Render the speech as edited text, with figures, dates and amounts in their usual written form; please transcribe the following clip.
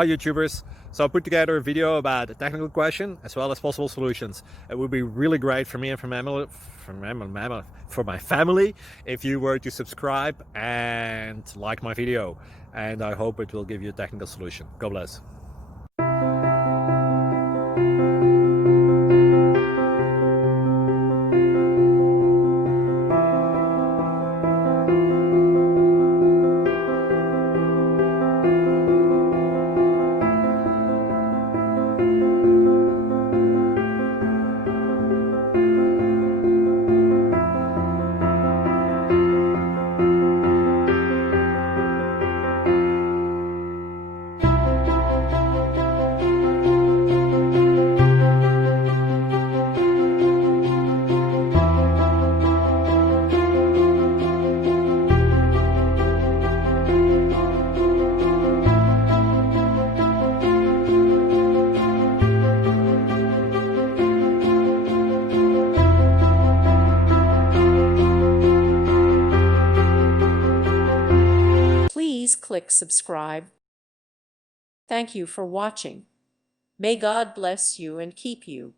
Hi YouTubers! So I put together a video about a technical question as well as possible solutions. It would be really great for me and for my family if you were to subscribe and like my video, and I hope it will give you a technical solution. God bless. Please click subscribe. Thank you for watching. May God bless you and keep you.